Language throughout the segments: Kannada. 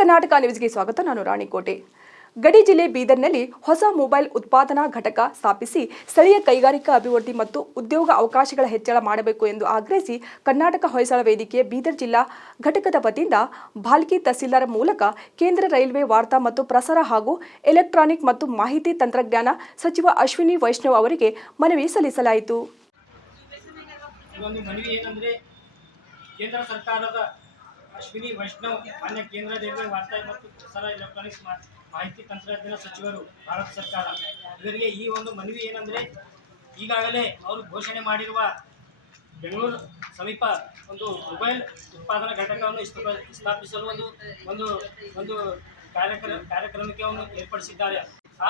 ಕರ್ನಾಟಕ ನ್ಯೂಸ್ಗೆ ಸ್ವಾಗತ. ನಾನು ರಾಣಿಕೋಟೆ. ಗಡಿ ಜಿಲ್ಲೆ ಬೀದರ್ನಲ್ಲಿ ಹೊಸ ಮೊಬೈಲ್ ಉತ್ಪಾದನಾ ಘಟಕ ಸ್ಥಾಪಿಸಿ ಸ್ಥಳೀಯ ಕೈಗಾರಿಕಾ ಅಭಿವೃದ್ಧಿ ಮತ್ತು ಉದ್ಯೋಗ ಅವಕಾಶಗಳ ಹೆಚ್ಚಳ ಮಾಡಬೇಕು ಎಂದು ಆಗ್ರಹಿಸಿ ಕರ್ನಾಟಕ ಹೊಯ್ಸಳ ವೇದಿಕೆ ಬೀದರ್ ಜಿಲ್ಲಾ ಘಟಕದ ವತಿಯಿಂದ ಭಾಲ್ಕಿ ತಹಸೀಲ್ದಾರ್ ಮೂಲಕ ಕೇಂದ್ರ ರೈಲ್ವೆ ವಾರ್ತಾ ಮತ್ತು ಪ್ರಸಾರ ಹಾಗೂ ಎಲೆಕ್ಟ್ರಾನಿಕ್ ಮತ್ತು ಮಾಹಿತಿ ತಂತ್ರಜ್ಞಾನ ಸಚಿವ ಅಶ್ವಿನಿ ವೈಷ್ಣವ್ ಅವರಿಗೆ ಮನವಿ ಸಲ್ಲಿಸಲಾಯಿತು. ಕೇಂದ್ರ ಸರ್ಕಾರದ ಅಶ್ವಿನಿ ವೈಷ್ಣವ್ ಮಾನ್ಯ ಕೇಂದ್ರ ರೈಲ್ವೆ ವಾರ್ತಾ ಮತ್ತು ಪ್ರಸಾರ ಎಲೆಕ್ಟ್ರಾನಿಕ್ಸ್ ಮಾಹಿತಿ ತಂತ್ರಜ್ಞಾನ ಸಚಿವರು ಭಾರತ ಸರ್ಕಾರ ಇವರಿಗೆ ಈ ಒಂದು ಮನವಿ ಏನಂದರೆ, ಈಗಾಗಲೇ ಅವರು ಘೋಷಣೆ ಮಾಡಿರುವ ಬೆಂಗಳೂರು ಸಮೀಪ ಒಂದು ಮೊಬೈಲ್ ಉತ್ಪಾದನಾ ಘಟಕವನ್ನು ಸ್ಥಾಪಿಸಲು ಒಂದು ಒಂದು ಕಾರ್ಯಕ್ರಮಕ್ಕೆ ಏರ್ಪಡಿಸಿದ್ದಾರೆ.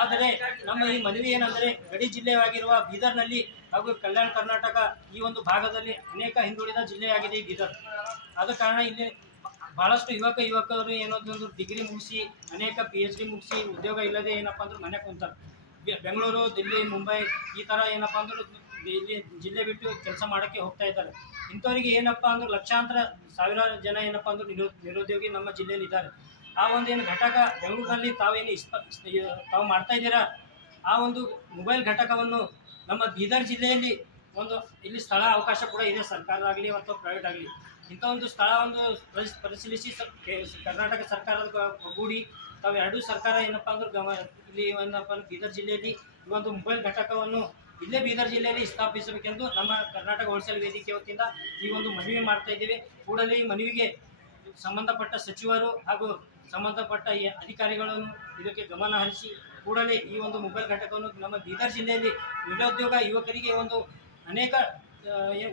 ಆದರೆ ನಮ್ಮ ಈ ಮನವಿ ಏನಂದರೆ, ಗಡಿ ಜಿಲ್ಲೆಯಾಗಿರುವ ಬೀದರ್ನಲ್ಲಿ ಹಾಗೂ ಕಲ್ಯಾಣ ಕರ್ನಾಟಕ ಈ ಒಂದು ಭಾಗದಲ್ಲಿ ಅನೇಕ ಹಿಂದುಳಿದ ಜಿಲ್ಲೆಯಾಗಿದೆ ಈ ಬೀದರ್. ಆದ ಕಾರಣ ಇಲ್ಲಿ ಬಹಳಷ್ಟು ಯುವಕರು ಏನೊಂದು ಡಿಗ್ರಿ ಮುಗಿಸಿ ಅನೇಕ PhD ಮುಗಿಸಿ ಉದ್ಯೋಗ ಇಲ್ಲದೆ ಏನಪ್ಪ ಅಂದ್ರೆ ಮನೆ ಕುಂತಾರೆ. ಬೆಂಗಳೂರು, ದಿಲ್ಲಿ, ಮುಂಬೈ ಈ ಥರ ಏನಪ್ಪ ಅಂದ್ರೆ ಇಲ್ಲಿ ಜಿಲ್ಲೆ ಬಿಟ್ಟು ಕೆಲಸ ಮಾಡೋಕ್ಕೆ ಹೋಗ್ತಾ ಇದ್ದಾರೆ. ಇಂಥವರಿಗೆ ಏನಪ್ಪ ಅಂದ್ರೆ ಲಕ್ಷಾಂತರ ಸಾವಿರಾರು ಜನ ಏನಪ್ಪ ಅಂದ್ರೆ ನಿರುದ್ಯೋಗಿ ನಮ್ಮ ಜಿಲ್ಲೆಯಲ್ಲಿ ಇದ್ದಾರೆ. ಆ ಒಂದೇನು ಘಟಕ ಬೆಂಗಳೂರಿನಲ್ಲಿ ತಾವು ಮಾಡ್ತಾ ಇದ್ದೀರಾ, ಆ ಒಂದು ಮೊಬೈಲ್ ಘಟಕವನ್ನು ನಮ್ಮ ಬೀದರ್ ಜಿಲ್ಲೆಯಲ್ಲಿ ಇಲ್ಲಿ ಸ್ಥಳ ಅವಕಾಶ ಕೂಡ ಇದೆ, ಸರ್ಕಾರದಾಗಲಿ ಅಥವಾ ಪ್ರೈವೇಟ್ ಆಗಲಿ. ಇಂಥ ಒಂದು ಸ್ಥಳವನ್ನು ಪರಿಶೀಲಿಸಿ ಕರ್ನಾಟಕ ಸರ್ಕಾರದ ಒಗ್ಗೂಡಿ ತಾವು ಎರಡೂ ಸರ್ಕಾರ ಏನಪ್ಪ ಅಂದ್ರೆ ಇಲ್ಲಿ ಏನಪ್ಪ ಅಂದ್ರೆ ಬೀದರ್ ಜಿಲ್ಲೆಯಲ್ಲಿ ಈ ಒಂದು ಮೊಬೈಲ್ ಘಟಕವನ್ನು ಇಲ್ಲೇ ಬೀದರ್ ಜಿಲ್ಲೆಯಲ್ಲಿ ಸ್ಥಾಪಿಸಬೇಕೆಂದು ನಮ್ಮ ಕರ್ನಾಟಕ ಹೋಲ್ಸೇಲ್ ವೇದಿಕೆ ವತಿಯಿಂದ ಈ ಒಂದು ಮನವಿ ಮಾಡ್ತಾ ಇದ್ದೀವಿ. ಕೂಡಲೇ ಈ ಮನವಿಗೆ ಸಂಬಂಧಪಟ್ಟ ಸಚಿವರು ಹಾಗೂ ಸಂಬಂಧಪಟ್ಟ ಅಧಿಕಾರಿಗಳನ್ನು ಇದಕ್ಕೆ ಗಮನ ಹರಿಸಿ ಕೂಡಲೇ ಈ ಒಂದು ಮೊಬೈಲ್ ಘಟಕವನ್ನು ನಮ್ಮ ಬೀದರ್ ಜಿಲ್ಲೆಯಲ್ಲಿ ನಿರುದ್ಯೋಗ ಯುವಕರಿಗೆ ಅನೇಕ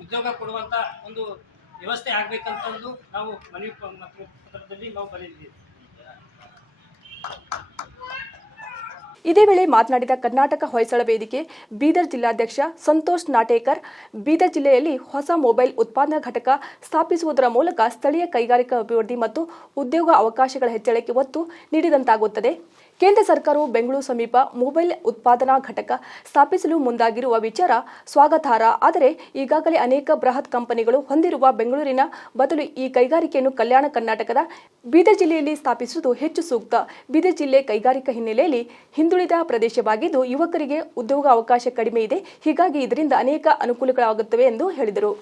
ಉದ್ಯೋಗ ಕೊಡುವಂಥ ಒಂದು ವ್ಯವಸ್ಥೆ ಆಗಬೇಕಂತ ನಾವು ಮನವಿ ಪತ್ರದಲ್ಲಿ ನಾವು ಬರೆದಿದ್ದೀವಿ. ಇದೇ ವೇಳೆ ಮಾತನಾಡಿದ ಕರ್ನಾಟಕ ಹೊಯ್ಸಳ ವೇದಿಕೆ ಬೀದರ್ ಜಿಲ್ಲಾಧ್ಯಕ್ಷ ಸಂತೋಷ್ ನಾಟೇಕರ್, ಬೀದರ್ ಜಿಲ್ಲೆಯಲ್ಲಿ ಹೊಸ ಮೊಬೈಲ್ ಉತ್ಪಾದನಾ ಘಟಕ ಸ್ಥಾಪಿಸುವುದರ ಮೂಲಕ ಸ್ಥಳೀಯ ಕೈಗಾರಿಕಾ ಅಭಿವೃದ್ಧಿ ಮತ್ತು ಉದ್ಯೋಗ ಅವಕಾಶಗಳ ಹೆಚ್ಚಳಕ್ಕೆ ಒತ್ತು ನೀಡಿದಂತಾಗುತ್ತದೆ. ಕೇಂದ್ರ ಸರ್ಕಾರವು ಬೆಂಗಳೂರು ಸಮೀಪ ಮೊಬೈಲ್ ಉತ್ಪಾದನಾ ಘಟಕ ಸ್ಥಾಪಿಸಲು ಮುಂದಾಗಿರುವ ವಿಚಾರ ಸ್ವಾಗತಾರ್ಹ. ಆದರೆ ಈಗಾಗಲೇ ಅನೇಕ ಬೃಹತ್ ಕಂಪನಿಗಳು ಹೊಂದಿರುವ ಬೆಂಗಳೂರಿನ ಬದಲು ಈ ಕೈಗಾರಿಕೆಯನ್ನು ಕಲ್ಯಾಣ ಕರ್ನಾಟಕದ ಬೀದರ್ ಜಿಲ್ಲೆಯಲ್ಲಿ ಸ್ಥಾಪಿಸುವುದು ಹೆಚ್ಚು ಸೂಕ್ತ. ಬೀದರ್ ಜಿಲ್ಲೆ ಕೈಗಾರಿಕಾ ಹಿನ್ನೆಲೆಯಲ್ಲಿ ಹಿಂದುಳಿದ ಪ್ರದೇಶವಾಗಿದ್ದು ಯುವಕರಿಗೆ ಉದ್ಯೋಗ ಅವಕಾಶ ಕಡಿಮೆ ಇದೆ. ಹೀಗಾಗಿ ಇದರಿಂದ ಅನೇಕ ಅನುಕೂಲಗಳಾಗುತ್ತವೆ ಎಂದು ಹೇಳಿದರು.